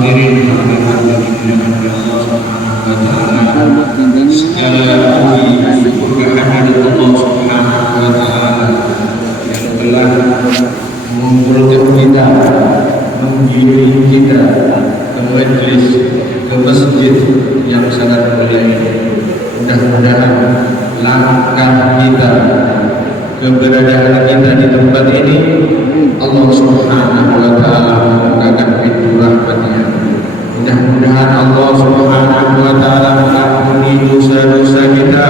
hadirin hadirat yang dimuliakan oleh Allah Subhanahu wa taala. Segala puji syukur kehadirat Allah Subhanahu wa taala yang telah mengumpulkan kita, mengirim kita ke majelis, ke masjid yang sangat mulia ini. Mudah-mudahan langkah kita, keberadaan kita di tempat ini Allah Subhanahu wa taala membukakan pintu rahmat-Nya. Mudah-mudahan Allah Subhanahu wa taala mengampuni dosa-dosa kita.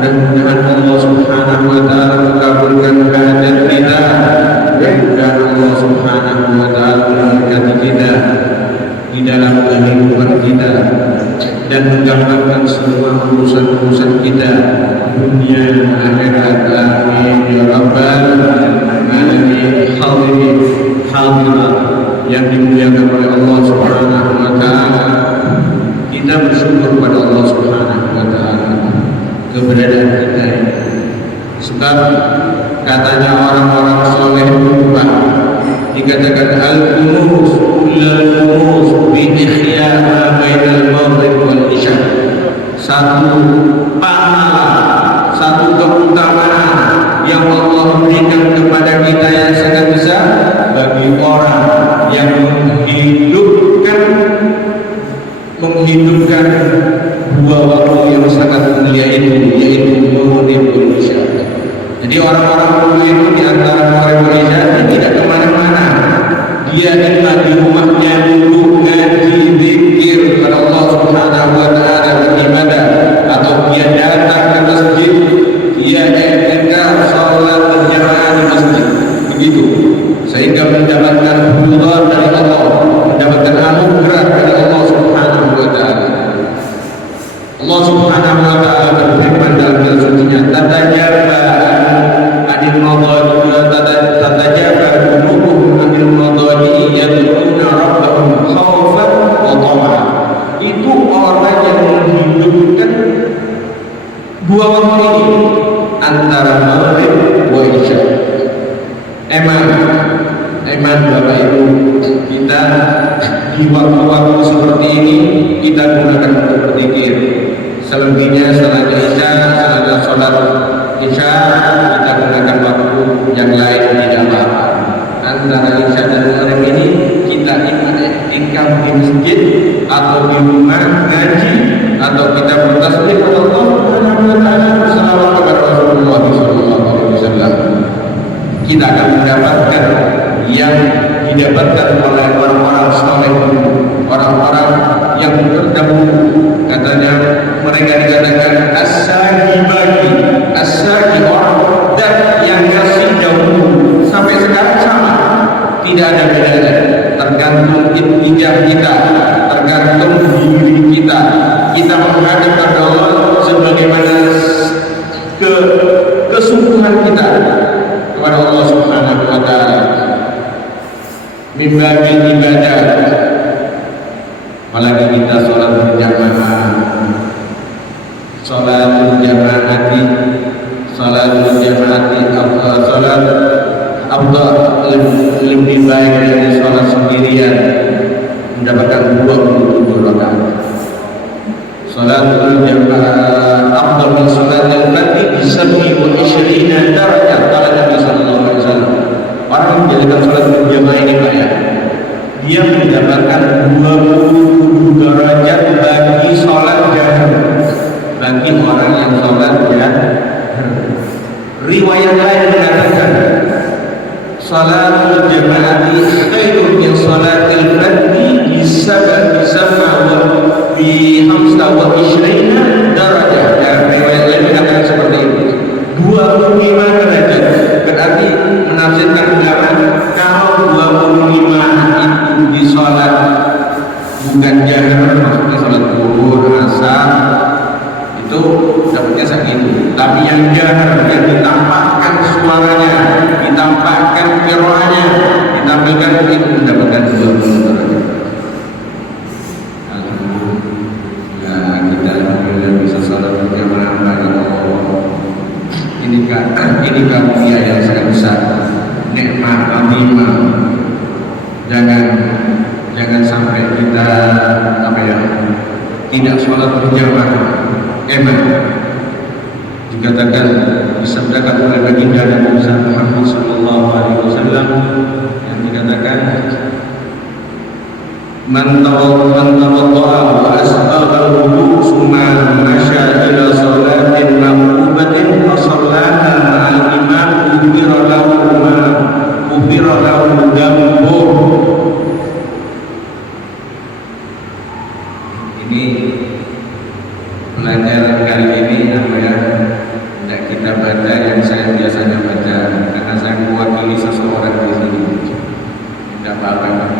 Mudah-mudahan Allah Subhanahu wa taala mengabulkan hajat kita. Mudah-mudahan Allah Subhanahu wa taala memberkati kita di dalam kehidupan kita dan menggampangkan semua urusan-urusan kita dunia akhirat. Amin ya rabbal alamin. Hadirin yang dimuliakan oleh Allah Subhanahu wa taala, kita bersyukur pada Allah Subhanahu wa taala keberadaan kita ini. Sebab katanya orang-orang soleh berubah, dikatakan al-kunuz bi ihya bainal maghrib wal isya. Satu pahala, satu keutamaan yang Allah berikan kepada kita yang sangat besar bagi orang yang menghidupkan dua waktu yang sangat mulia itu, yaitu maghrib wal isya. Jadi orang-orang dulu itu di antara maghrib wal isya tidak kemana-mana. Dia cuma di rumahnya duduk ngaji zikir kepada Allah Subhanahu wa taala beribadah, atau dia datang ke masjid, dia iktikaf salat berjamaah di masjid. Begitu. Sehingga mendapatkan hudud dari Allah, mendapatkan anugerah dari Allah Subhanahu wa taala. Allah Subhanahu wa taala berfirman dalam al-Qur'an, "Tatajaba anil madadi tatajaba qulubuhum anil madadi yad'una rabbahum khaufan wa tama'an." Itu orang yang menghidupkan dua waktu ini antara maghrib wa isya. Emang Bapak Ibu, kita di waktu-waktu seperti ini kita gunakan untuk berzikir. Selebihnya salat isya, salat isya kita gunakan waktu yang lain tidak apa-apa. Antara isya dan maghrib ini kita iktikaf di masjid atau di rumah ngaji, atau kita bertasbih kepada Allah Subhanahu wa taala, selawat kepada Rasulullah sallallahu alaihi wasallam. Kita akan mendapatkan yang didapatkan oleh orang-orang saleh, orang-orang yang terdahulu. Katanya mereka dikatakan as-sagibagi, as-sagi, orang dan yang ngasih dahulu sampai sekarang sama, tidak ada bedanya. Tergantung ikhtiar kita, tergantung diri kita. Kita menghadap kepada Allah sebagaimana kesungguhan kita kepada Allah Subhanahu wa taala. Mimbabil ibadah, apalagi kita sholat berjamaah, sholat berjamaah lebih baik dari sholat sendirian, mendapatkan 27 rakaat. Sholat berjamaah afdal min sholatil fardhi bi 27 darajat kata Nabi sallallahu alaihi wasallam. Orang yang menjalankan sholat berjamaah ini Pak ya, dia mendapatkan 27 derajat bagi sholat jahar, bagi orang yang sholat jahar. Riwayat lain mengatakan sholatul jamaati khairun min sholatil fardhi bi 25 derajat. Dan riwayat lain mengatakan seperti itu, 25 derajat. Berarti menafsirkan ulama, kalau 25 itu di sholat bukan jahar, maksudnya sholat zuhur, asar, itu dapatnya segitu. Tapi yang jahar, yang ditampakkan suaranya, ditampakkan qiraahnya, ditampilkan, itu mendapatkan 20 derajat. Alhamdulillah, kita alhamdulillah bisa sholat berjamaah pada Allah. Ini karunia yang sangat besar, nikmat azimah. Jangan jangan sampai kita tidak sholat berjamaah. Emang dikatakan, disabdakan oleh baginda Nabi Muhammad SAW yang dikatakan, man tawadda'a wa asbagha al-wudu' summa masya ila salatin maqbubatin fa shallana ma'al imam ghufira lahu dhanbuhu. Ini pelajaran kali ini tidak kita baca yang saya biasanya baca, karena saya mewakili seseorang di sini. Tidak apa-apa,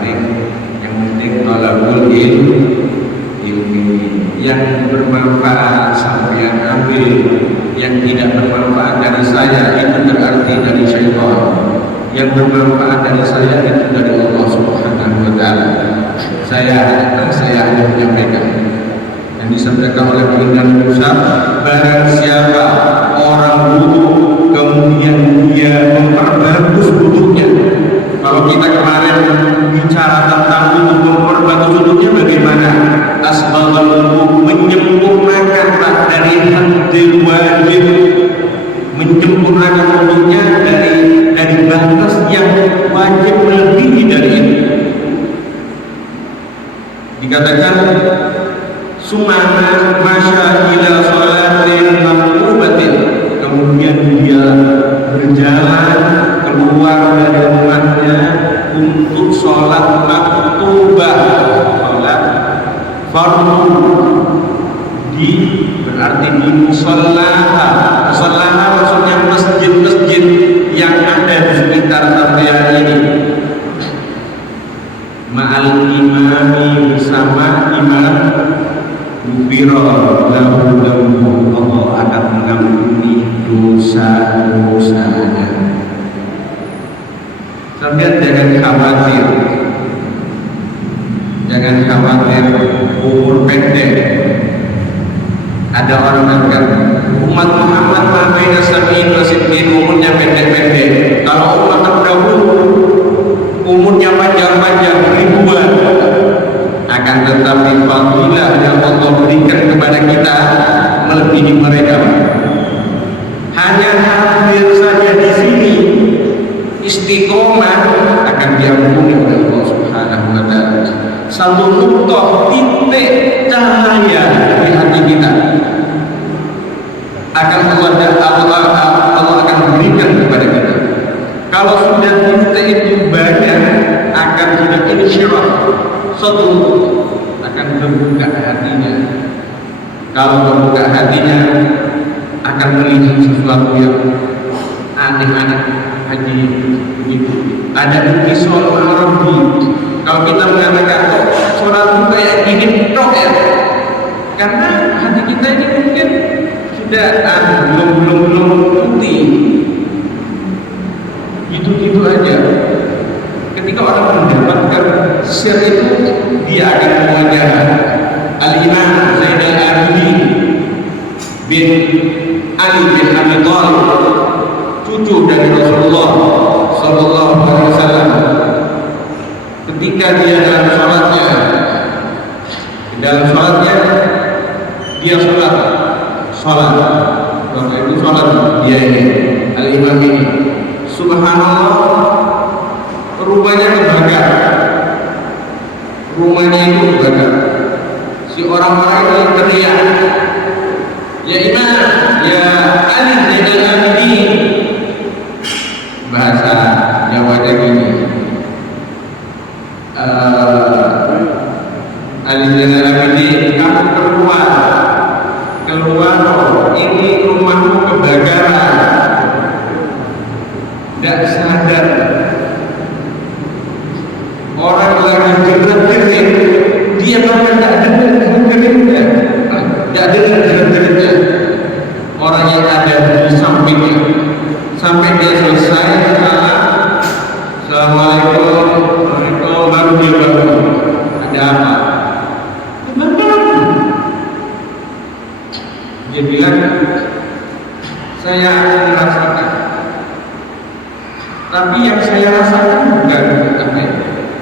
yang penting thalabul ilmi, yang bermanfaat sampai ambil, yang tidak bermanfaat dari saya itu berarti dari syaitan, yang bermanfaat dari saya itu dari Allah Subhanahu wa taala. Saya hanya menyampaikan yang disampaikan oleh baginda Musa. Barang siapa orang wudu kemudian dia memperbagus wudunya. Kalau kita kemarin bicara tentang wudu memperbagus wudunya, bagaimana? Asbagul wudu, menyempurnakan dari hadil wajib, menyempurnakan wudunya dari batas yang wajib melebihi dari itu. Dikatakan sumana masya ila salatin maqbubatin, kemudian dia berjalan keluar dari rumahnya untuk sholat maktubah, sholat fardu, berarti di musollaha. Musollaha maksudnya masjid-masjid yang ada di sekitar area ini. Ma'al imami, bersama imam, ghufira lahu dhanbuhu, Allah akan mengampuni dosa-dosanya. Sampai jangan khawatir umur pendek. Ada orang yang umat Muhammad baina sab'in wa sittin, umurnya pendek-pendek. Kalau umat terdahulu umurnya panjang-panjang, ribuan. Akan tetapi fadilah yang Allah berikan kepada kita melebihi mereka. Hanya hadir saja di sini istiqomah akan diampuni oleh Allah Subhanahu wa taala. Satu nuktoh titik cahaya di hati kita akan Allah akan berikan kepada kita. Kalau sudah titik itu banyak, akan sudah insyirah, satu akan membuka hatinya. Kalau membuka hatinya, akan melihat sesuatu yang aneh-aneh. Haji itu ada kisah Arabi. Kalau kita mengatakan sholat itu kayak gini tok ya, karena hati kita ini mungkin sudah belum putih, gitu aja. Ketika orang mendapatkan sir itu, dia akan mewajah. Al-Imam Zainal Abidin bin Ali bin Abi Thalib, cucu dari Rasulullah Sallallahu Alaihi Wasallam, ketika dia dalam sholatnya dia sholat waktu itu sholat dia ini Al-Imam ini, subhanallah, rumahnya kebakar, si orang-orang itu teriak, ya Imam, ya Ali Zainal Abidin, bahasa Jawanya gini, Ali Zainal Abidin, kamu keluar, ini rumahmu kebakaran, tidak sadar. Orang lagi jerit-jerit, dia bahkan tidak dengar jerit-jeritnya, orang yang ada di sampingnya, sampai dia selesai Assalamualaikum, baru dia bangun. Ada apa? Dia bilang, saya merasakan, tapi yang saya rasakan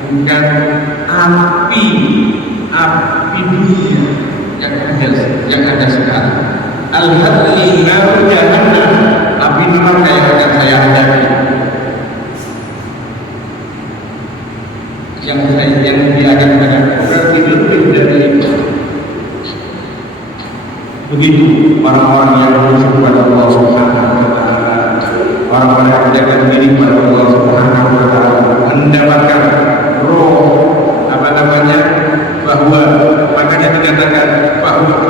bukan api dunia yang ada sekarang. Al-hadli naru jahannam, api neraka yang akan saya hadapi, yang dia akan hadapi berarti lebih dari itu. Begitu orang-orang yang bersyukur kepada Allah Subhanahu wa taala, orang-orang yang menjaga diri kepada Allah Subhanahu wa taala, mendapatkan roh bahwa makanya dikatakan bahwa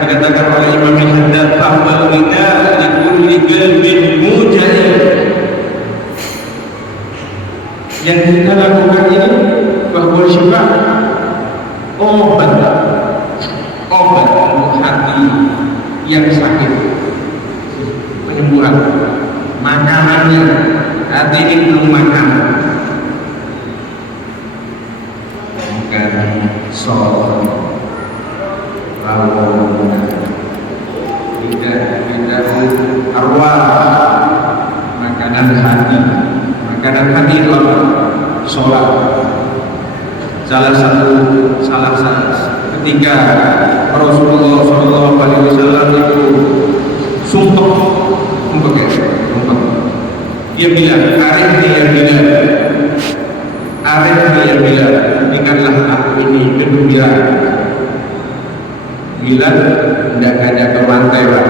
dikatakan oleh Imam Al-Haddad bahwa lidah likulli qalbin mujahid. Yang kita lakukan ini bahwa syifa obat untuk hati yang sakit, penyembuhan. Makanannya hati ini belum makan, bukan sholat, tidak arwah, makanan hati adalah sholat. Salah satu ketika Rasulullah SAW itu sumpah, dia bilang, arif dia bilang, berikanlah aku ini kegembiraan. Bilang tidak ada ke pantai lah,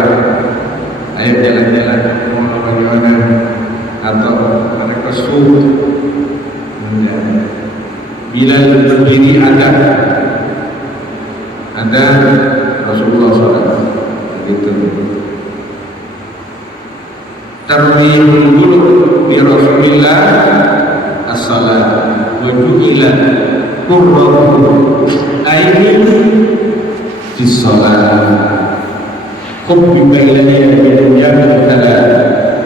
ayo jalan-jalan mau bagaimana, atau mereka suruh. Bila berdiri ada Rasulullah SAW gitu. Tarwihul qulub bi Rasulillah as-salat wa ju'ila qurratu aini fi salat. Hubbi bailana min yamin kala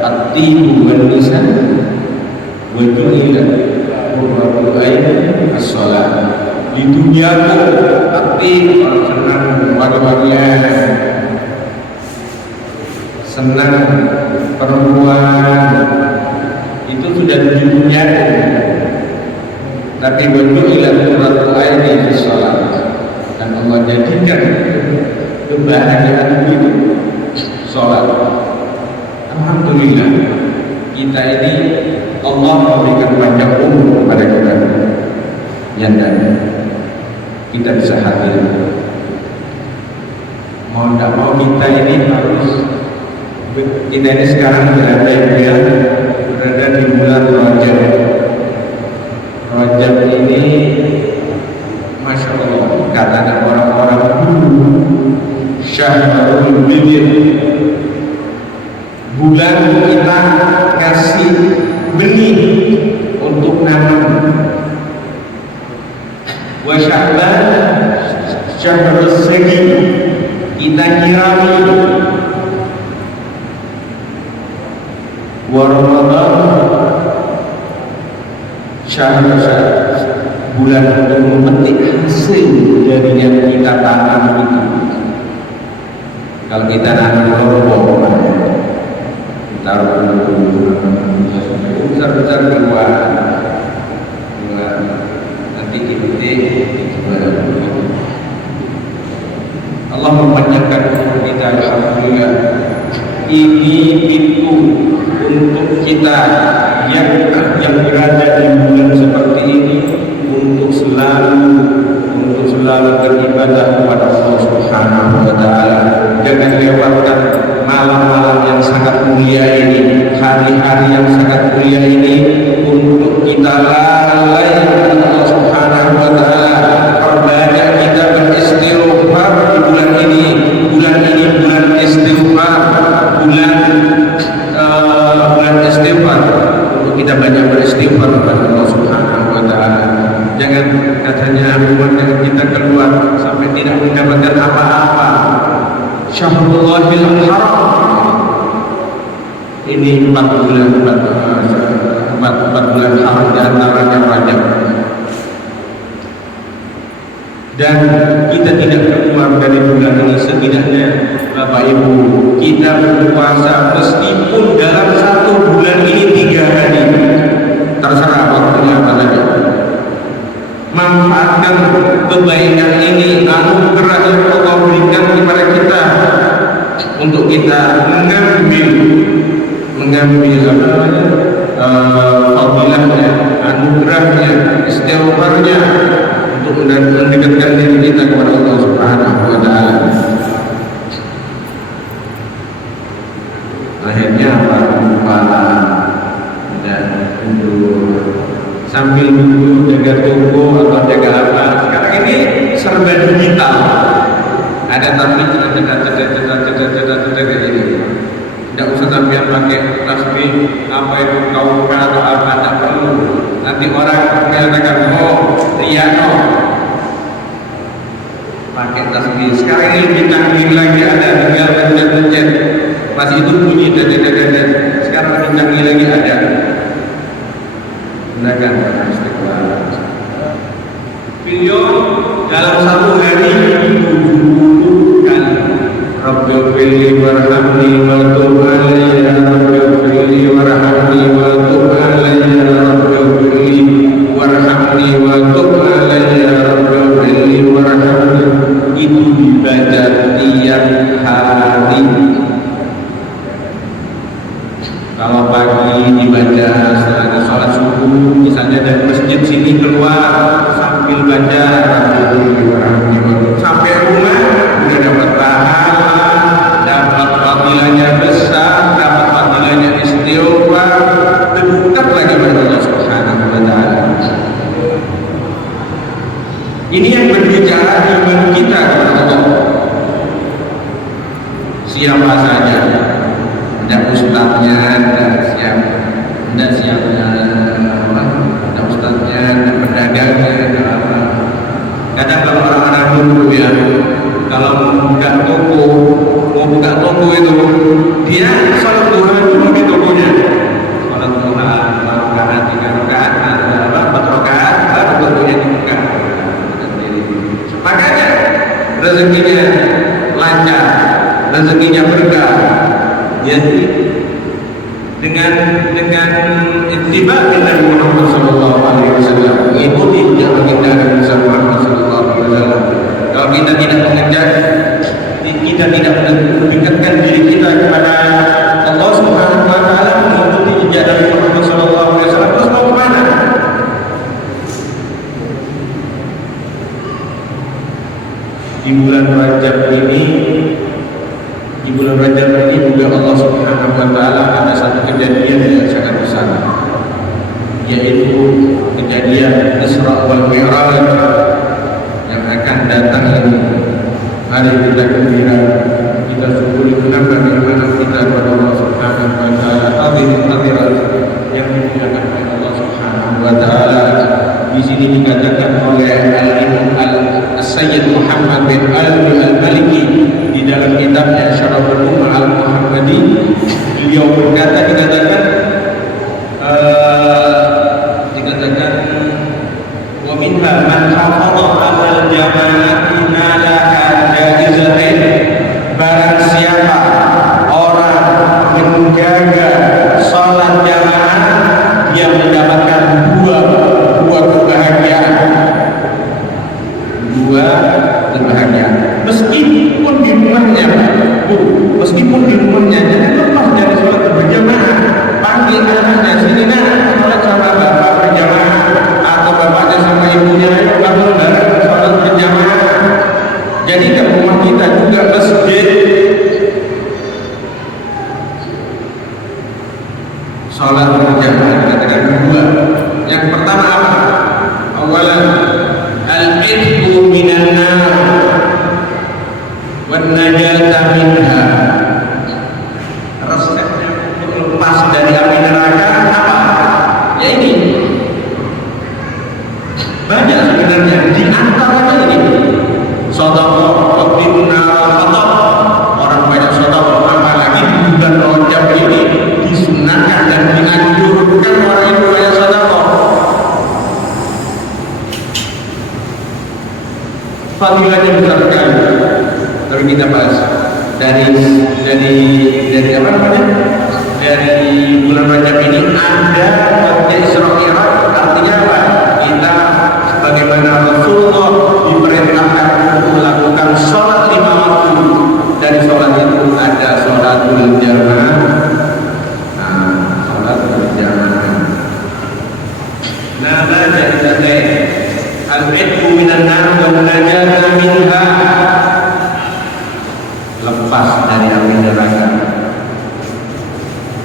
at-tibu wan nisan wa ju'ila qurratu aini as-salat. Di duniaku aktif, senang bahagia, senang perempuan, itu sudah di dunia. Tapi bentuk ilah qurratu aini fi shalah, dan Allah jadikan kebahagiaan itu salat. Alhamdulillah, kita ini Allah memberikan panjang umur kepada kita, yang kita bisa hadir. Mau tidak mau kita ini sekarang berada di bulan Rajab. Rajab ini Masya Allah, kata orang-orang dulu, Syahrul Bidr, bulan kita kasih benih untuk nanam. Wa Sya'ban syahrul sagi, kita kirami. Wa Ramadan syahrul bulan untuk memetik hasil dari yang kita tanam itu. Kalau kita nanam lombok, kita besar-besar keluar, nanti Allah memanjangkan umur kita, alhamdulillah. Ini pintu untuk kita yang berada di bulan seperti ini untuk selalu beribadah kepada Allah Subhanahu wa taala. Jangan lewatkan malam-malam yang sangat mulia ini, hari-hari yang sangat mulia ini untuk kita lalai kepada Allah Subhanahu wa taala. Perbanyak kita beristighfar di bulan ini. Bulan istighfar, bulan istighfar, untuk kita banyak beristighfar kepada Allah Subhanahu wa taala. Jangan katanya jangan kita keluar sampai tidak mendapatkan apa-apa. Syahrullahil Haram ini 4 bulan haram di antaranya Rajab. Dan kita tidak keluar dari bulan ini, setidaknya Bapak Ibu kita berpuasa meskipun dalam 1 bulan ini 3 hari, terserah waktunya apa saja. kebaikan ini, anugerah yang Allah berikan kepada kita untuk kita mengambil apa namanya, fadilahnya, anugerahnya, istighfarnya untuk mendekatkan diri kita kepada Allah Subhanahu wa taala. Akhirnya apa? Lupa dan tidur sambil dulu jaga toko atau jaga apa. Sekarang ini serba digital. Ada tasbih cedek kayak gini. Tidak usah sampai pakai tasbih apa itu kauka atau apa, tidak perlu. Nanti orang mengatakan oh riano pakai tasbih. Sekarang ini lebih canggih lagi, ada tinggal pencet. Pas itu bunyi dan. Sekarang lebih canggih lagi ada. Gunakan istighfar. Video dalam satu hari 70 kali. Rabbighfirli warhamni wa tub alayya, Rabbighfirli warhamni wa tub alayya, Rabbighfirli warhamni wa tub alayya, Rabbighfirli warhamni. Itu dibaca tiap hari. Kalau pagi dibaca setelah sholat subuh, misalnya dari masjid sini keluar sambil baca sampai rumah udah dapat pahala, dapat fadilahnya besar, dapat fadilahnya istighfar, dekat lagi kepada Allah Subhanahu wa taala. Ini yang berbicara iman kita kepada Allah. Siapa saja, tidak ustadznya, tidak siapnya, tidak ustadznya, tidak pedagangnya, tidak apa. Kadang kalau orang-orang dulu ya, kalau mau buka toko itu, dia sholat duha dulu di tokonya. Sholat duha, 2 rakaat, 3 rakaat, 4 rakaat, baru tokonya dibuka. Makanya rezekinya lancar, rezekinya berkah. Jadi dengan ittiba Nabi Muhammad sallallahu alaihi wasallam, mengikuti jalan Nabi Muhammad sallallahu alaihi wasallam. Kalau kita tidak mengejar, kita tidak mendekatkan diri kita kepada Allah Subhanahu wa taala, mengikuti jejak Nabi Muhammad sallallahu alaihi wasallam, terus mau kemana? Di bulan Rajab ini juga Allah Subhanahu wa taala ada satu kejadian yang sangat besar, yaitu kejadian Isra wal Mi'raj yang akan datang ini. Mari kita gembira, kita syukuri menambah iman kita kepada Allah Subhanahu wa taala. Hadirat yang dimuliakan oleh Allah Subhanahu wa taala. Di sini dikatakan oleh Al-Imam Al-Sayyid Muhammad bin Al-Maliki di dalam kitabnya Syarahul Ummah Al-Muhammadi, beliau dikatakan wa minha man hafadha al-jama'ati nalaha jaizatain. Barang siapa orang menjaga salat jamaah, dia mendapatkan dua kebahagiaan. Meskipun di rumahnya jangan lepas dari sholat berjamaah. Panggil anaknya, sini nak sholat sama bapak berjamaah, atau bapaknya sama ibunya, ayo bangun bareng sholat berjamaah. Jadi ke rumah kita juga masjid. Sholat berjamaah dikatakan dua. Yang pertama apa? Awalan al-'itqu minan nar wan najata minha. Resepnya untuk lepas dari api neraka apa? Ya ini. Banyak sebenarnya, di antaranya ini sedekah, wabinna khatab. Orang banyak sedekah, apalagi di bulan Rajab ini disunahkan dan dianjurkan orang itu banyak sedekah. Fadilahnya besar sekali. Kalau kita bahas dari apa namanya? Dari bulan Rajab ini ada pada Isra Mi'raj, artinya apa? Kita sebagaimana Rasulullah al-'itqu minan nar wa najata minha, lepas dari api neraka.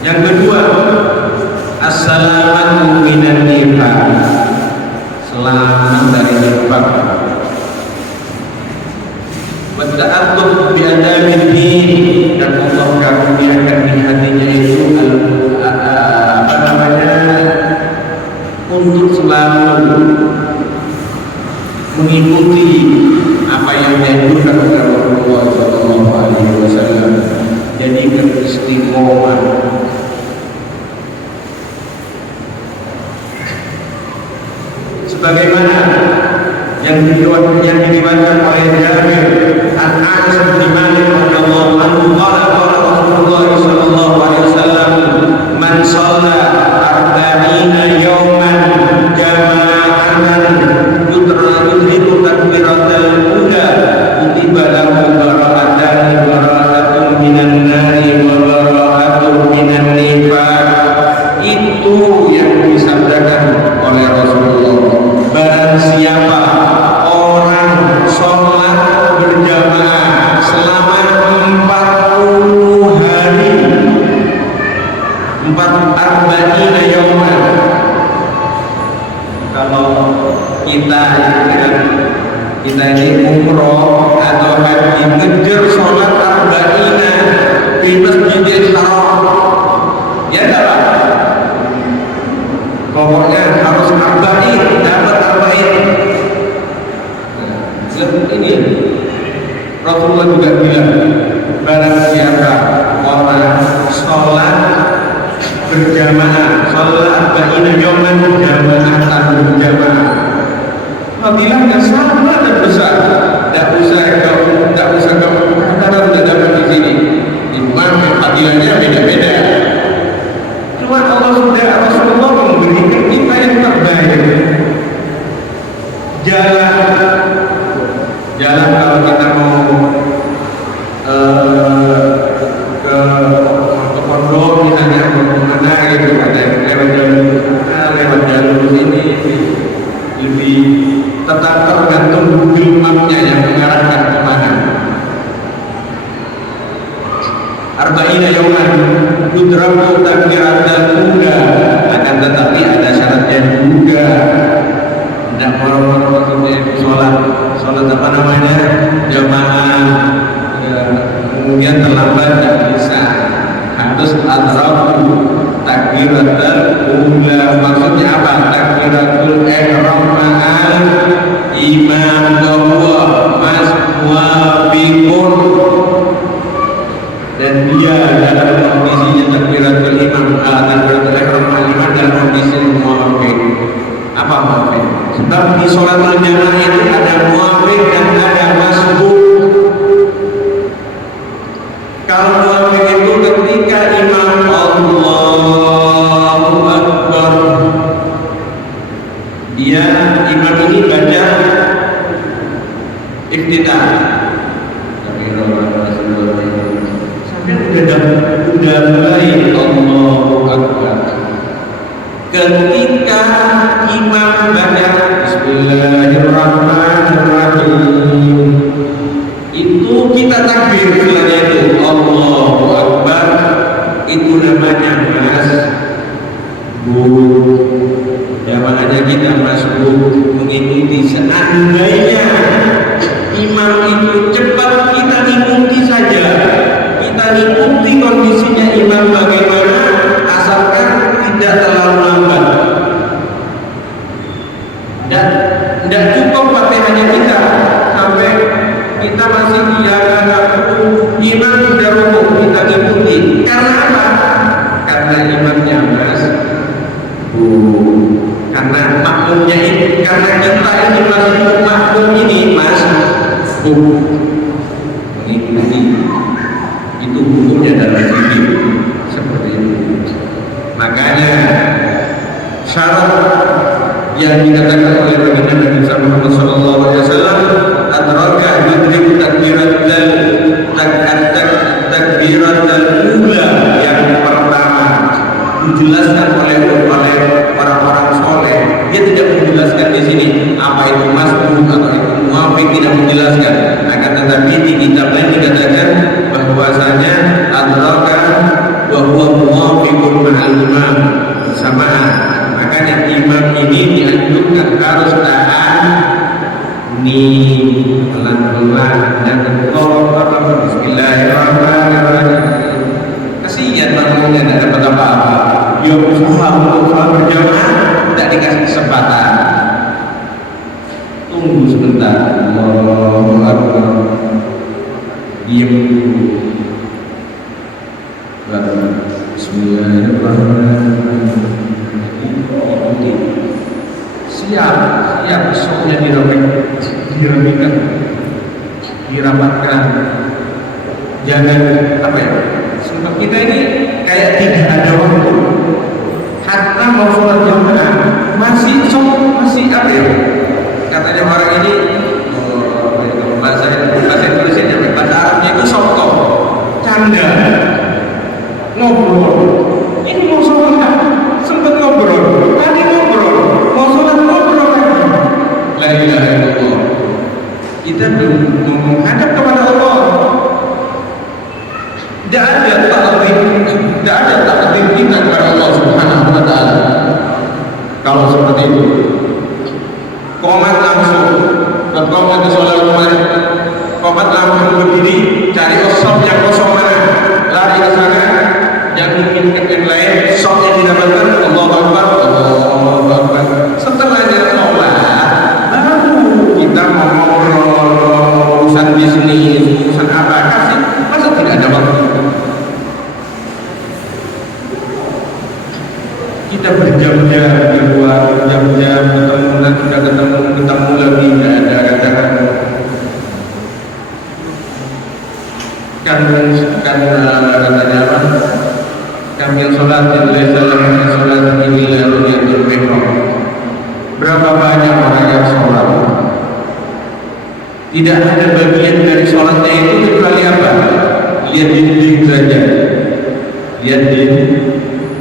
Yang kedua, as-salamatu minan nifaq, selamat dari nifaq. Wa ta'addub bi adabil din, dan Allah karuniakan di hatinya itu untuk selalu mengikuti apa yang dianjurkan oleh Rasulullah Sallallahu Alaihi Wasallam. Jadi istiqomah. Sebagaimana yang diriwayatkan oleh Jabir an Anas bin Malik radhiyallahu anhu, qala Rasulullah sallallahu alaihi wasallam, man shalla arba'ina yawman jama'atan yudhibu takbiratal ula kutiba lahu bara'atun minan nari wa bara'atun minan nifaq. Itu yang disabdakan oleh Rasulullah. Barang siapa orang sholat berjamaah selama 40 hari, 40 yauman. Kalau kita ini umroh atau haji, ngejar sholat arba'ina di Masjidil Haram, ya dapat. Pokoknya harus arba'in, dapat arba'in. Ini Rasulullah juga bilang, barang siapa orang sholat berjamaah, sholat arba'ina yauman jama'atan berjamaah, fadilahnya sama dan besar. Tidak usah kamu katakan tidak dapat di sini. Imam fadilahnya beda-beda. Cuma Allah sudah, Rasulullah memberikan kita yang terbaik. Jalan kalau kita mau ke pondok misalnya, mau kemana gitu, ada lewat jalur sini, lebih tetap tergantung Google Map-nya yang mengarahkan kemana. Arba'ina yauman yudrabu takbiratal ula, akan tetapi ada syaratnya juga. Tidak mau maksudnya sholat apa namanya, jamaah ya, kemudian terlambat tidak bisa, harus adrabu takbiratal ula. Maksudnya apa? Takbiratul ihram ma'al imam bahwa mas muafiqun, dan dia dalam kondisinya takbiratul imam, takbiratul ihram ma'al imam dalam kondisi muafiq. Apa muafiq? Sebab di sholat berjamaah itu ada muafiq dan ada masbuk. Kalau muafiq itu ketika imam Allahu Akbar, dia imam ini baca iftitah, sampai udah mulai Allahu Akbar. Ketika imam baca Bismillahirrahmanirrahim, itu kita takbir setelahnya itu Allahu Akbar. Itu namanya masbuk. Jamaahnya kita masbuk, mengikuti. Seandainya imam itu cepat, kita ikuti saja. Kita ikuti kondisinya imam bagaimana, asalkan tidak terlalu lambat. Dan tidak cukup pakai hanya kita sampai kita masih dijaga imam sudah rukuk, kita ikuti. Karena apa? Karena imamnya karena makmumnya ini, karena kita ini masih makmum ini mengikuti. Itu hukumnya dalam fikih seperti itu. Makanya syarat yang dikatakan oleh Nabi Muhammad SAW, adraka yudrik takbiratal ula, yang pertama dijelaskan oleh orang-orang soleh. Dia tidak menjelaskan di sini apa itu masbuk, menjelaskan, akan tetapi di kitab lain dikatakan bahwasanya adraka wa huwa muwafiqun ma'al imam bersamaan. Makanya imam ini dianjurkan harus tahan nih pelan-pelan dan berkorban. Bismillahirrahmanirrahim. Kasihan makmumnya tidak dapat apa-apa. Ya usaha untuk sholat berjamaah tidak dikasih kesempatan. Tunggu sebentar. Allahu Akbar. Diam dulu. Baru Bismillahirrahmanirrahim. Siap besoknya dirapikan, dirapatkan. Jangan apa ya? Sebab kita ini kayak tidak ada waktu. Hatta mau sholat jamaah masih apa ya? Katanya orang ini bahasa Indonesia, bahasa Arabnya itu soto, canda, ngobrol. Ini mau sholat, sempat ngobrol, tadi ngobrol, mau sholat ngobrol lagi. La ilaha illallah. Kita belum menghadap kepada Allah. Tidak ada takdim kita kepada Allah Subhanahu wa Ta'ala. Kalau seperti itu, komat langsung, berkomat ke sholat kemarin, komat langsung berdiri, cari osob yang kosong mana, lari ke sana, yang memikirkan yang lain, sok yang didapatkan, Allahu Akbar, Allahu Akbar. Setelahnya sholat, baru kita mau ngobrol urusan bisnis, urusan apa kasih, masa tidak ada waktu? Kita berjam-jam di luar, berjam-jam ketemu dan sudah ketemu lagi, tidak ada katakan katanya apa? Kamil sholat illa sholat illa ru'yatul mihrab. Berapa banyak orang yang sholat tidak ada bagian dari sholatnya itu kecuali apa? Lihat dinding saja, lihat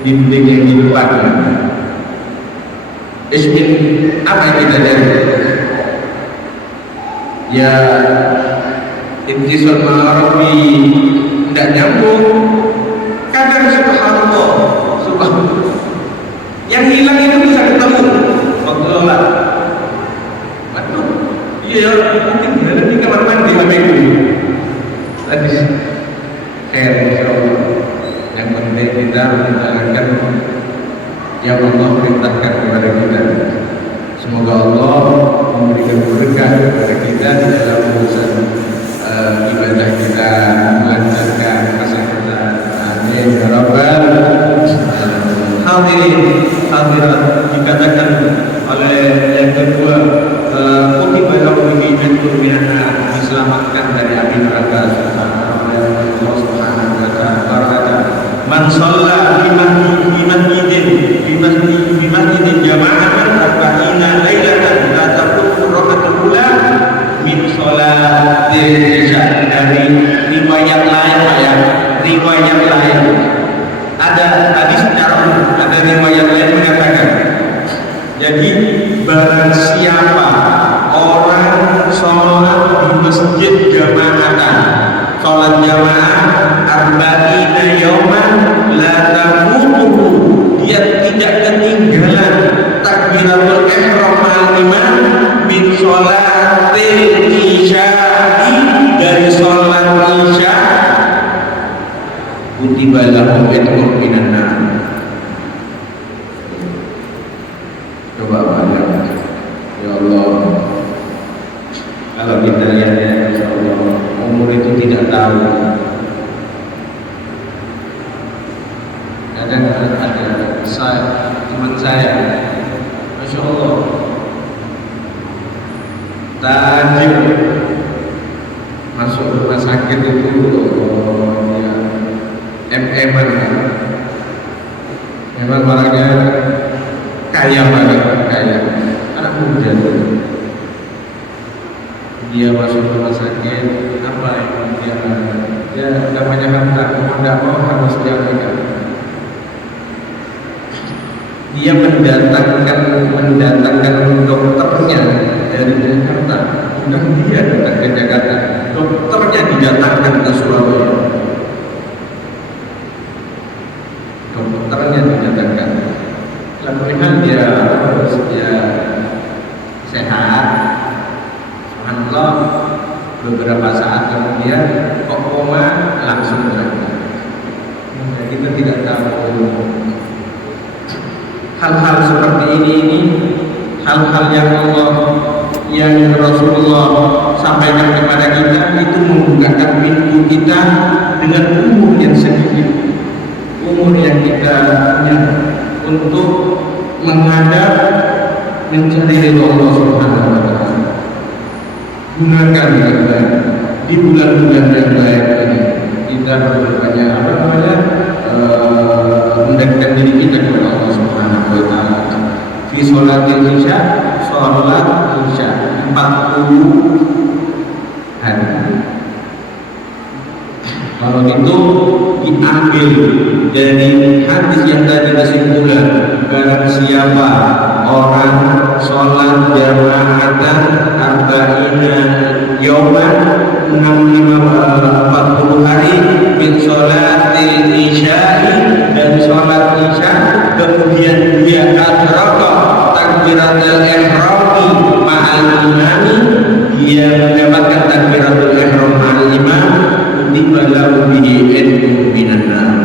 dinding yang di depan. Ismin apa yang kita cari? Ya intisal ma'arabi tidak nyambung. Kadang subhanallah yang hilang itu bisa ketemu waktu sholat. Waduh, iya mungkin ada di kamar mandi habisku tadi khair insyaallah. Yang penting kita menjalankan yang Allah perintahkan kepada kita. Semoga Allah memberikan berkah kepada kita di dalam urusan ibadah kita, melancarkan kesehatan. Amin ya rabbal hadirat. Dikatakan oleh yang kedua, kutiba lahum bi'atun minannar, diselamatkan dari api neraka. Allah Subhanahu wa ta'ala man shalla bi masjidin jama'atan arba'ina lailatan la taqutu raka'atul ula min sholatil isya. Dari riwayat lain ada hadis secara umum, ada riwayat lain mengatakan, jadi barang siapa orang sholat di masjid jama'atan, sholat jamaah arba'ina yauman la taqutu, dia tidak ketinggalan takbiratul ihram al-imam min sholatil isya'i, dari sholat isya, kutiba lahum itqun minan nar. Coba bayangkan, ya Allah, kalau kita lihat ya Allah, umur itu tidak tahu. Kadang ada teman saya, Masya Allah, tajir, masuk rumah sakit itu ya MM-an, memang orangnya kaya banget, kaya, anak muda. Dia masuk rumah sakit, apa yang dia namanya harta, tidak mau harus diambil. Dia mendatangkan dokternya dari Jakarta undang dia datang ke Jakarta, dokternya didatangkan ke Surabaya, dokternya didatangkan. Lalu dia sehat, subhanallah. Beberapa saat kemudian kok koma langsung berangkat. Ya, kita tidak tahu hal-hal seperti ini hal-hal yang Rasulullah sampaikan kepada kita itu membukakan pintu kita dengan umur yang sedikit, umur yang kita punya untuk menghadap mencari ridho Allah Subhanahu wa Ta'ala. Gunakan dengan baik di bulan-bulan yang baik ini. Kita berbanyak mendekatkan diri kita kepada Allah Subhanahu wa Ta'ala. Fi sholatil isya, sholat isya 40 hari. Kalau itu diambil dari hadis yang tadi kesimpulan, barang siapa orang sholat jamaatan arba'ina yauman 40 hari min sholatil isya'i, dan sholat isya kemudian dia adraka takbiratul ihrami ma'al imami, dia mendapatkan takbiratul ihram ma'al imam, kutiba lahu bihi idkum minan nar.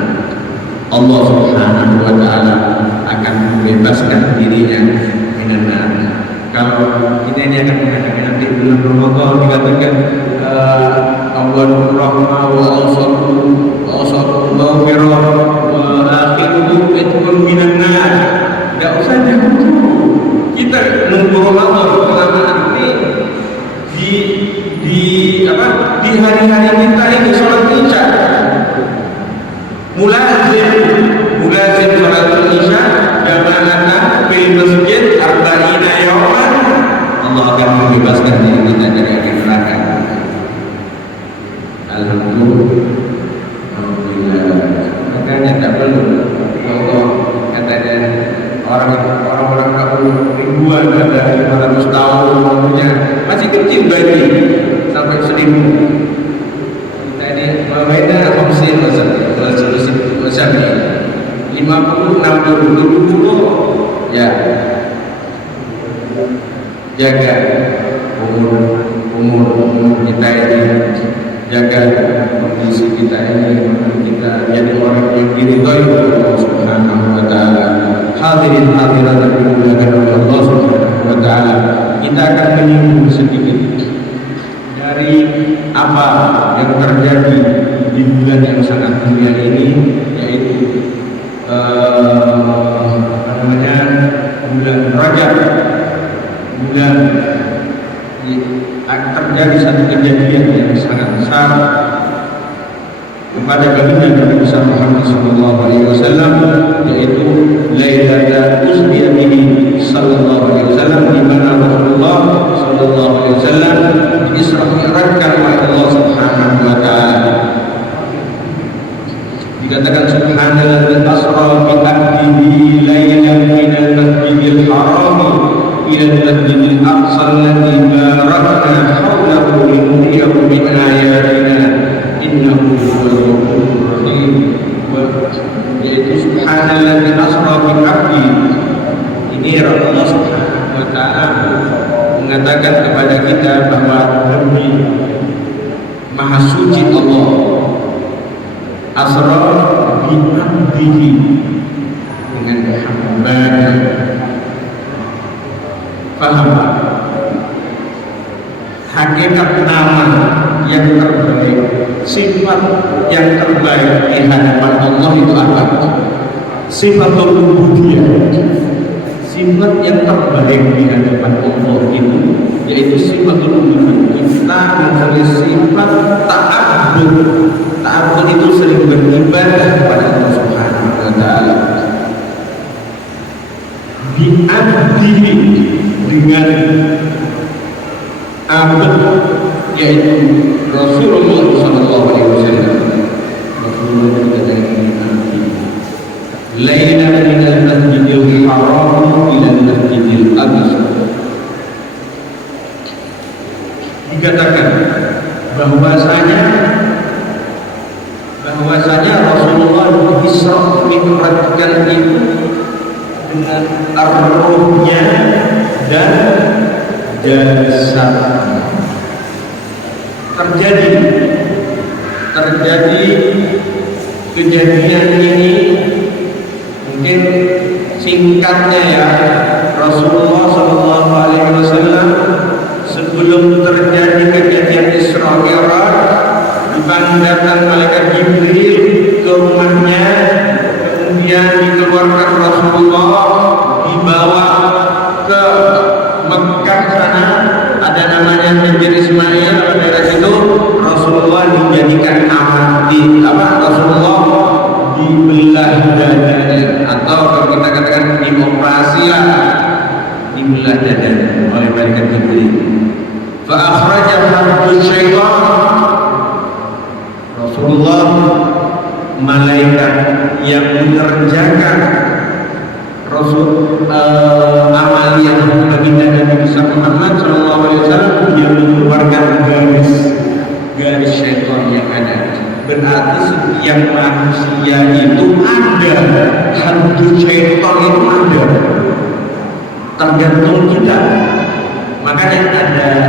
Allah Subhanahu wa Ta'ala akan membebaskan dirinya minan nar. Kalau kita ini akan mengatakan nanti bulan Ramadan dikatakan awal rahmah wa awsatu maghfirah wa akhiruhu idkum minan nar. Enggak usah jauh. Kita nunggu Ramadan kelamaan ini di hari-hari kita ini sholat isya mulazim sholat isya jamaatan fil masjid arba'ina yauman, Allah akan membebaskan diri kita dari api neraka. Alhamdulillah. Makanya tak perlu Allah katanya orang-orang kamu ribuan ada 500 tahun umurnya masih kecil bayi sampai 1000. Kita ini berbeda opsi macam 50, 60, 70 ya. Jaga umur kita ini, jaga kondisi kita ini, kita jadi orang yang diridhoi oleh Allah Subhanahu wa Ta'ala. Hadirin hadirat yang dimuliakan oleh Allah Subhanahu wa Ta'ala, kita akan menyinggung sedikit dari apa yang terjadi di bulan yang sangat mulia ini, yaitu bulan Rajab. Bulan terjadi satu kejadian yang sangat besar kepada baginda Nabi besar Muhammad sallallahu alaihi wasallam, yaitu Lailatul Usriya bihi sallallahu alaihi wasallam, di mana Rasulullah sallallahu alaihi wasallam Isra Mi'rajkan oleh Allah Subhanahu wa Ta'ala. Dikatakan subhanalladzi asra bi 'abdihi lailan minal masjidil haram ila al-masjidil aqsa alladzi barakna hawlahu linuriyahu min ayatina innahu huwal ghafurur rahim. Yaitu subhanalladzi asra bi 'abdi. Ini Allah Subhanahu wa Ta'ala mengatakan kepada kita bahwa demi Maha Suci Allah, asra bi 'abdihi, dengan hambanya. Paham? Hakikat nama yang terbaik, sifat yang terbaik di hadapan Allah itu apa? Sifatul ubudiyah. Sifat yang terbaik di hadapan Allah itu yaitu sifatul ubudiyah. Kita mempunyai sifat ta'abbud. Ta'abbud itu sering beribadah kepada Allah Subhanahu wa Ta'ala. Bi'abdihi, dengan abad, yaitu Rasulullah sallallahu alaihi wasallam. Rasulullah juga dengan abdi. Lailan minal masjidil haram ila al masjidil aqsa. dengan ruhnya dan jasadnya. Terjadi kejadian ini, mungkin singkatnya ya, Rasulullah SAW sebelum terjadi kejadian Isra Mi'raj dipanggilkan malaikat Jibril ke rumahnya, kemudian dikeluarkan Rasulullah, dibawa ke Mekah sana, ada namanya Masjid Ismail. Dari situ Rasulullah dijadikan Rasulullah dibelah dadanya, atau kalau kita katakan dioperasi lah, dibelah dadanya oleh malaikat Jibril. Fa akhraja habbu syaitan. Rasulullah, malaikat yang mengerjakan amal yang baginda Nabi besar Muhammad SAW, dia mengeluarkan garis syaitan yang ada. Berarti setiap manusia itu ada hantu syaitan, itu ada, tergantung kita. Makanya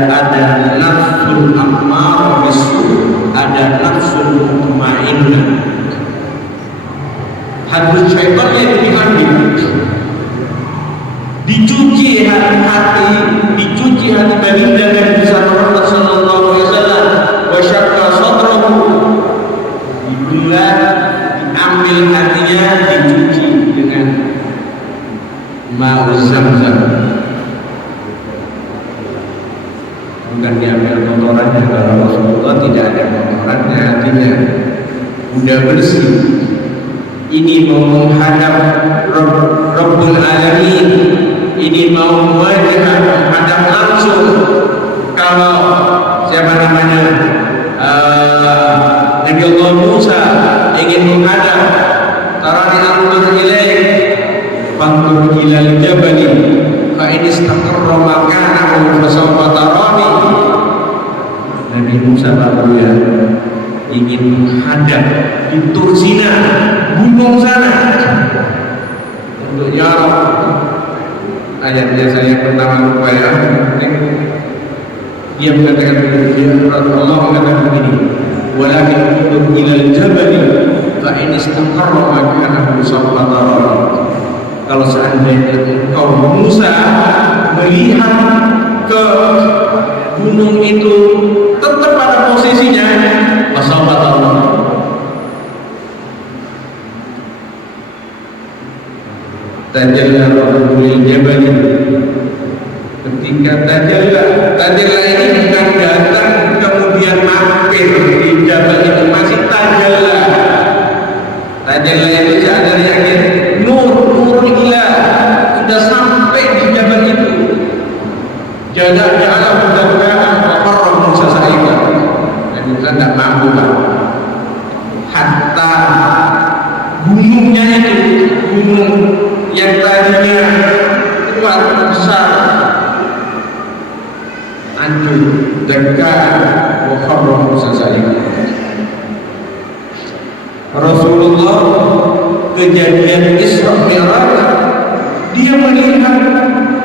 ada nafsul ammar bisu, ada nafsul mutmainnah. Hantu syaitan yang diambil, dicuci hati baginda Nabi besar Muhammad sallallahu alaihi wasallam, wa syaqqa sadrahu, dibelah, diambil hatinya, dicuci dengan ma'uz zamzam. Bukan diambil kotorannya, kalau Rasulullah tidak ada kotorannya, hatinya udah bersih. Ini mau menghadap Rabbul Alamin, ini mau menghadap langsung. Kalau siapa namanya Nabi Allah Musa ingin menghadap, tarani anzur ilaik fanzur ilal jabali fa in istaqarra makanahu fasawfa tarani. Nabi Musa baru ya ingin menghadap di Tursina, gunung sana, untuk ya ayatnya saya pertama lupa ya, mungkin dia mengatakan begini, Allah mengatakan begini, walakin undur ilal jabali fa in istaqarra makanahu fasawfa tarani. Kalau seandainya engkau Musa melihat ke gunung itu tetap pada posisinya, fasawfa tarani. Tajalla Rabbul Jabal, ketika tajalla ini bukan datang kemudian mampir di jabal itu, masih tajalla itu sadar yakin nur ilah, sudah sampai di jabal itu. Jala mudah-mudahan qarrab Musa sa'iqa, dan Musa tidak mampu hatta gunungnya itu, gunung yang tadinya kuat besar hancur, dekat wa qarrab Musa sa'iqa. Rasulullah kejadian Isra Mi'raj, dia melihat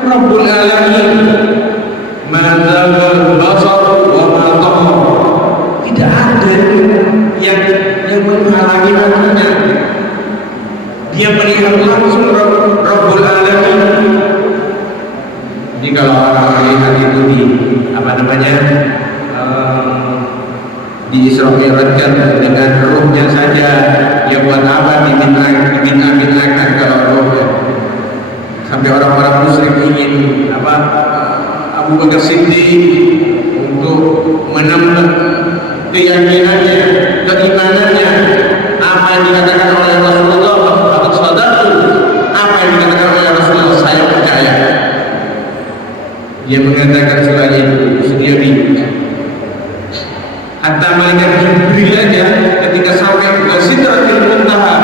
Rabbul Alamin, madzal basar wa ma tagha, tidak ada yang menghalangi matanya. Dia melihat langsung Rabbul Alamin. Jadi kalau orang melihat itu di di Isra Mi'raj dengan ruhnya saja, ya buat apa diminta-mintakan kalau ruhnya? Sampai orang-orang musyrik ingin Abu Bakar Siddiq untuk menambah keyakinannya, keimanannya. Apa yang dikatakan oleh Rasulullah, Abu Sadaqtu, apa yang dikatakan oleh Rasulullah, saya percaya. Dia mengatakan sebagai itu sendiri. Hatta malaikat Jibril aja ketika sampai ke Sidratil Muntaha,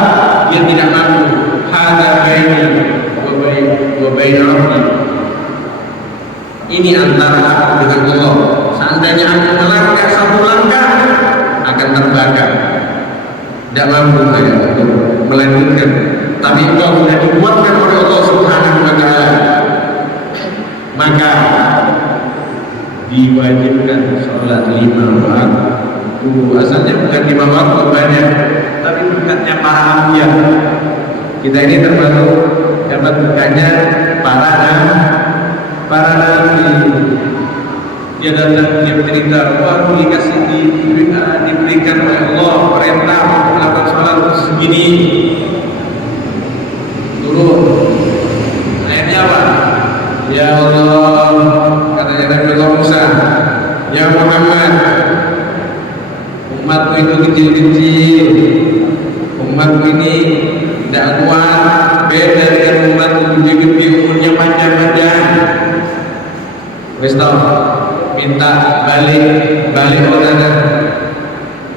dia tidak mampu. Hadza baini wa baina rabbi. Ini antara aku dengan Allah. Seandainya aku melangkah satu langkah, akan terbakar. Tidak mampu saya untuk melanjutkan. Tapi Allah sudah dibuatkan oleh Allah Subhanahu Asalnya bukan 5 waktu banyak, tapi berkatnya para anbiya. Kita ini termasuk dapat berkatnya para nabi. Dia datang, dia cerita, waktu diberikan oleh Allah perintah untuk melakukan sholat segini, turun. Akhirnya apa? Ya Allah, katanya Nabi Allah Musa, ya Muhammad, umatku itu kecil-kecil, umatku ini tidak kuat, beda dengan umatku gede-gede, umurnya panjang-panjang. Wes tau, minta balik orang,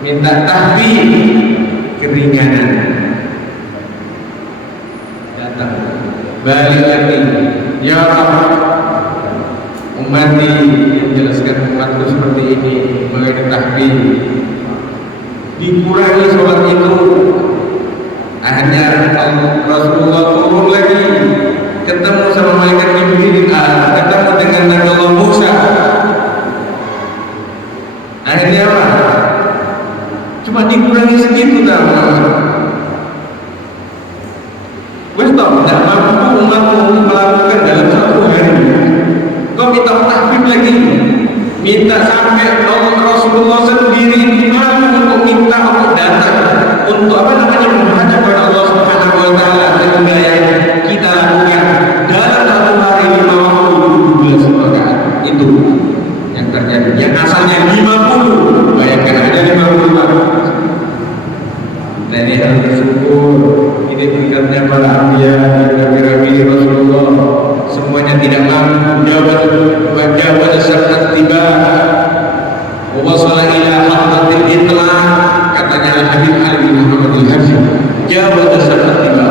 minta tahbib, keringanan, datang balik lagi, ya Allah, umat yang jelaskan umatku seperti ini, mengenai tahbib, dikurangi sholat itu. Akhirnya Rasulullah turun lagi, ketemu sama malaikat Jibril, ketemu dengan Nabi Allah Musa. Akhirnya apa? Cuma dikurangi segitu dah Muhammad. Wes toh, tidak mampu umatmu melakukan dalam 1 hari. Kau minta tahbib lagi, minta sampai Rasulullah sendiri malu untuk minta untuk datang, untuk apa namanya menghadap kepada Allah Subhanahu Wa Taala dengan yang kita lakukan dalam 1 hari 5 waktu 12 rakaat itu yang terjadi. Yang asalnya 50, bayangkan ada 50 tahun. Dan ini harus bersyukur. Ini berkatnya para anbiya dan nabi Rasulullah. Semuanya tidak mampu jawab syarat tiba. Wasala ila hadratil itlaq, katanya Habib Ali bin Muhammad al-Hafiz, jawab syarat tiba.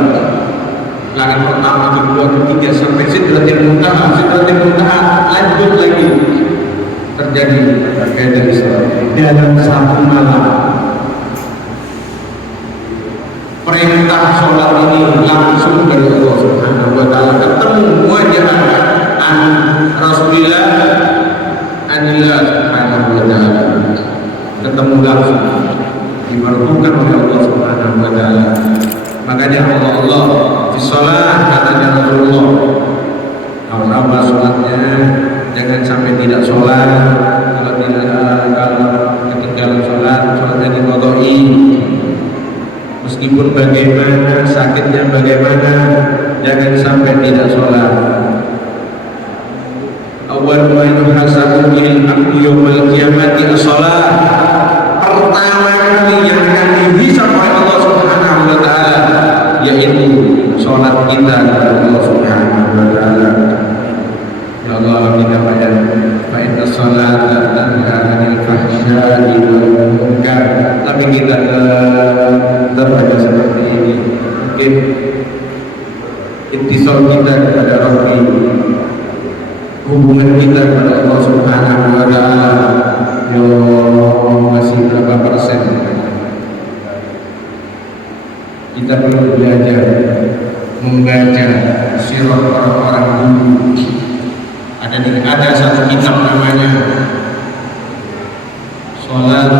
Langkah pertama, kedua, ketiga sampai sidratil muntaha, lanjut lagi. Terjadi berbeda dalam 1 malam. Perintah sholat ini langsung dari Allah Subhanahu Wa Taala, ketemu wajah an Rasulillah anillah Subhanahu Wa Taala, ketemu langsung, dimerlukan oleh Allah Subhanahu Wa Taala. Makanya Allah di sholat katanya Rasulullah, apa sholatnya jangan sampai tidak sholat. Kalau ketinggalan sholatnya diqadai. Meskipun bagaimana sakitnya, bagaimana, jangan sampai tidak sholat. Awal ma yuhasabu bil abdi yaumil qiyamati as-shalah. Pertama kali yang akan dihisab oleh Allah Subhanahu Wa Taala yaitu sholat kita kepada Allah Subhanahu Wa Taala. Ya Allah, kita bayar fa inna sholata tanha 'anil fahsya'i wal munkar. Tapi kita terbaca seperti ini, mungkin intisal kita kepada Rabbi, hubungan kita kepada Allah Subhanahu Wa Taala masih berapa persen? Kita perlu belajar membaca sirah orang-orang dulu. Ada satu kitab namanya Sholat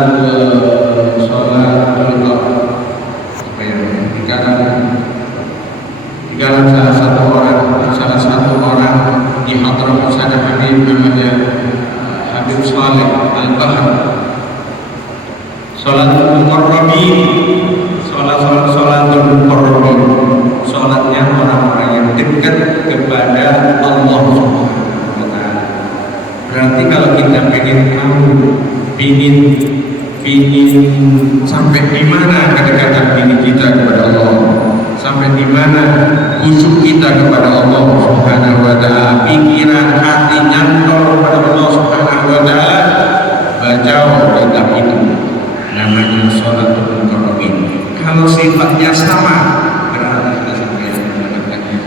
dikalang salah satu orang di Hadramaut sana Habib namanya Habib Saleh Al-Bahar. Sholatul Muqarrabin, sholatul Muqarrabin, sholatnya orang-orang yang dekat kepada Allah Subhanahu Wa Taala. Berarti kalau kita ingin sampai di mana kedekatan diri kita kepada Allah, sampai di mana khusyuk kita kepada Allah Subhanahu Wa Taala, pikiran hati nyantol kepada Allah Subhanahu Wa Taala, baca kitab itu namanya Sholatul Muqarrabin. Kalau sifatnya sama berarti kita sampai mendapatkannya.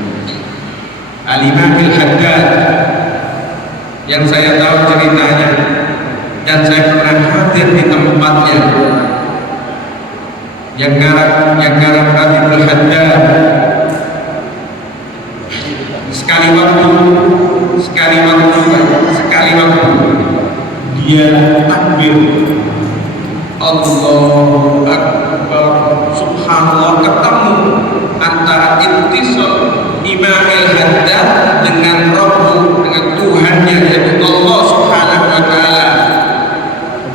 Al-Imam Al-Haddad yang saya tahu ceritanya dan saya pernah hadir di tempatnya, yang garap Habibul Haddad, sekali waktu dia takbir Allahu Akbar, subhanallah, ketemu antara ittisal imamil haddad dengan Rabbu, dengan Tuhannya yaitu Allah subhanahu wa ta'ala.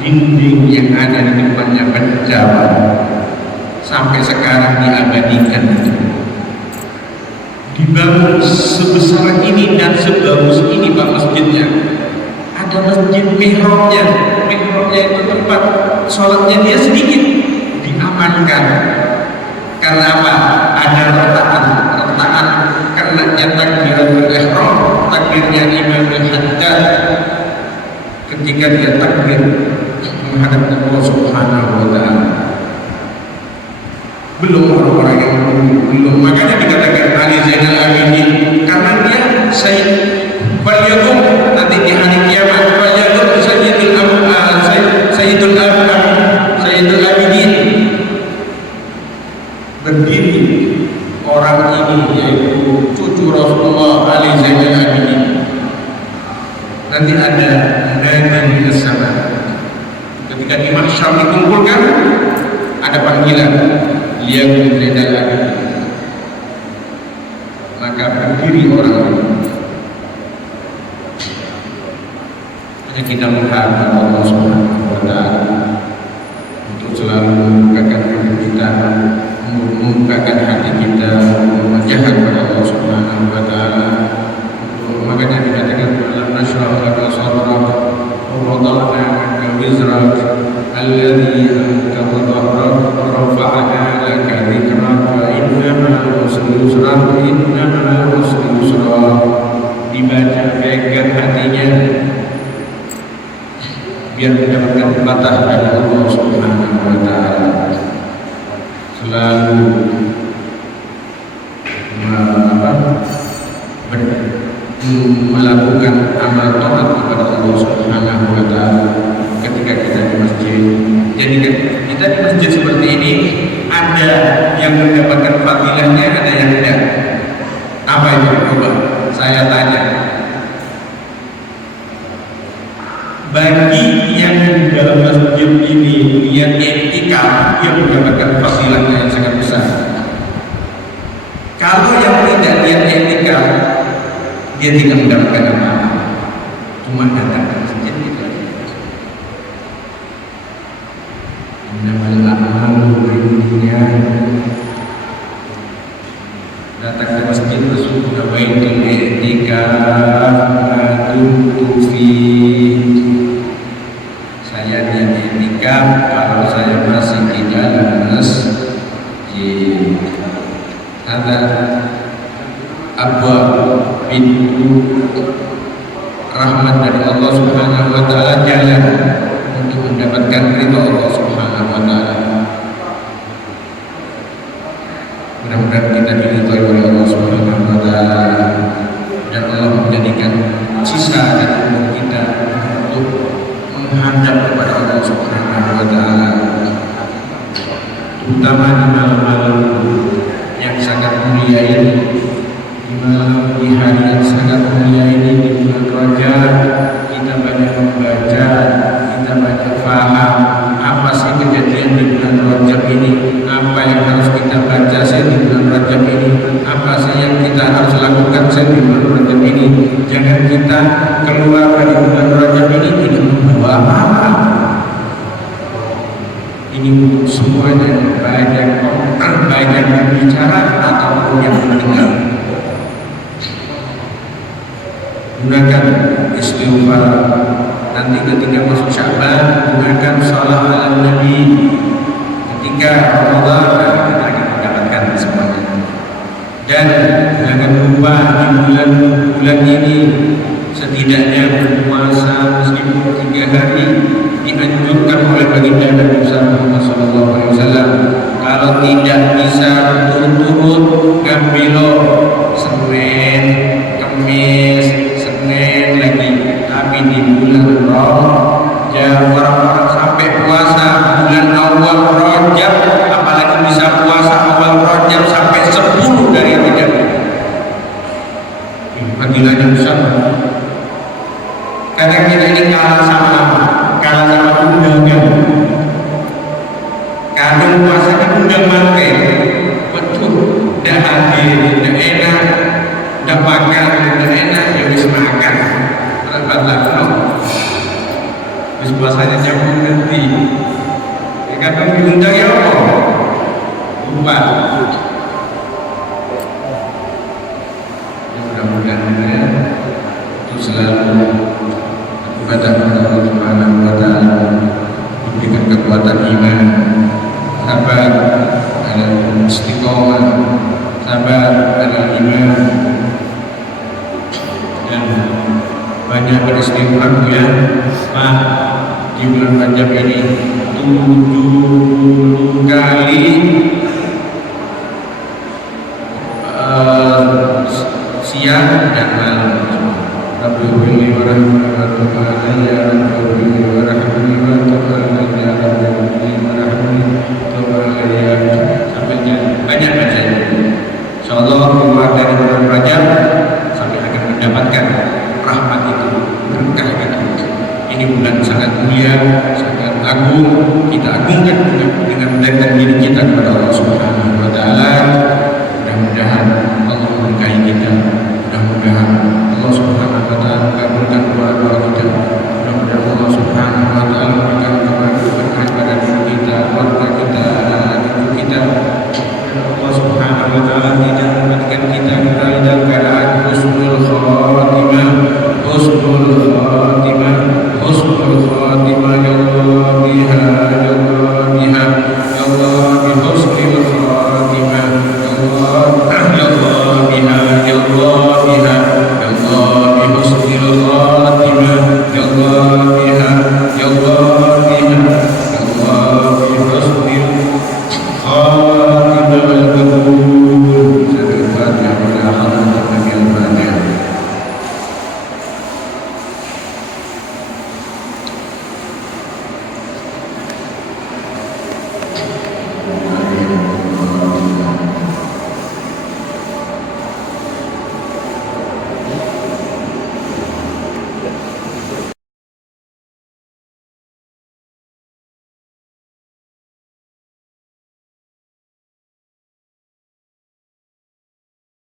Dinding yang ada di depannya pecah, sampai sekarang diabadikan. Dibangun sebesar ini dan sebagus ini Pak masjidnya. Ada masjid mihrabnya. Mihrabnya itu tempat sholatnya dia sedikit, diamankan. Karena apa? Ada retakan karena takbiratul ihram, takbirnya Imam al-Haddad ketika dia takbir menghadap Allah Subhanahu wa ta'ala. Belum orang-orang yang belum, makanya dikatakan Ali Zainal Abidin, karena dia Sayyid Waliyadum, nanti di hari kiamat Waliyadum Sayyidul Abidin berdiri. Orang ini yaitu cucu Rasulullah Ali Zainal Abidin. Nanti ada nadi di sana. Ketika di mahsyar dikumpulkan, ada panggilan Liyakum Zainal Abidin. Maka berdiri orang ini. Hanya kita menghadap Allah Subhanahu wa ta'ala untuk selalu membukakan hati kita, membukakan hati kita, memajahkan kepada Allah Subhanahu wa ta'ala. Makanya dikatakan dalam nashrah laka sadrak wa wada'na anka wizrak alladhi anqadha dhahrak wa rafa'na laka dhikrak fa inna ma'al usri yusra inna ma'al usri yusra. Dibaca, pegang hatinya biar mendapatkan patah dari Allah Subhanahu wa ta'ala. Selalu melakukan amal taat kepada Allah Subhanahu wa ta'ala ketika kita di masjid. Jadi kita di masjid seperti ini, ada yang mendapatkan fadilahnya, ada yang tidak. Apa itu? Coba saya tanya. Bagi yang di dalam masjid ini niat i'tikaf, dia mendapatkan fadilahnya yang sangat besar. Kalau yang tidak niat i'tikaf, dia tidak mendapatkan apa-apa, cuma datang ke masjid itu aja. Innamal a'malu binniyat. Datang ke masjid sesungguhnya baitul i'tikaf madumtu fi. Saya niat i'tikaf kalau saya masih di dalam masjid. Ada pintu rahmat dari Allah Subhanahu wa ta'ala, jalan untuk mendapatkan ridha Allah Subhanahu wa ta'ala. Mudah-mudahan kita diridhai oleh Allah Subhanahu wa ta'ala dan Allah menjadikan sisa dari umur kita untuk menghadap kepada Allah Subhanahu wa ta'ala, terutama di malam-malam yang sangat mulia ini. Di hari yang sangat mulia ini, di bulan Rajab, kita banyak membaca, kita banyak paham apa sih kejadian di bulan Rajab ini, apa yang harus kita baca sih di bulan Rajab ini, apa sih yang kita harus lakukan sih di bulan Rajab ini. Jangan kita keluar dari bulan Rajab ini tidak membawa apa-apa. Ini untuk semuanya, banyak yang bicara ataupun yang mendengar. Gunakan istighfar. Nanti ketika masuk Sya'ban, gunakan salat ala Nabi. Ketika Ramadan, kita akan mendapatkan semuanya. Dan jangan lupa di bulan ini setidaknya berpuasa meskipun 3 hari dianjurkan oleh baginda Nabi Muhammad SAW. Kalau tidak bisa berturut-turut, Gambilo, Senin, Kamis, Senin lagi. Tapi di bulan Rajab orang-orang sampai puasa bulan awal Rajab, apalagi bisa puasa awal Rajab sampai 10 dari Rajab. Fadilahnya besar. Kadang kita ini kalah sama apa? Kalah sama undangan. makan, betul, dah hadir, dah enak, dah makan, dah enak, ya bisa makan. Rapat no. Bis puasanya campur nanti. Ya kadang diundang ya apa? Lupa. Mudah-mudahan ya itu selalu ibadah Allah Subhanahu wa taala diberikan kekuatan iman, sabar dalam istiqomah, sabar dalam iman, dan banyak beristighfar ya Pak. Di bulan Rajab ini 70 kali siang dan malam. Rabbi wili wa rahmani wa ta'ala ya Rabbi wili wa rahmani wa ta'ala ya Rabbi wili wa rahmani wa ta'ala ya, sampai banyak bacanya. Insyaallah keluar dari bulan Rajab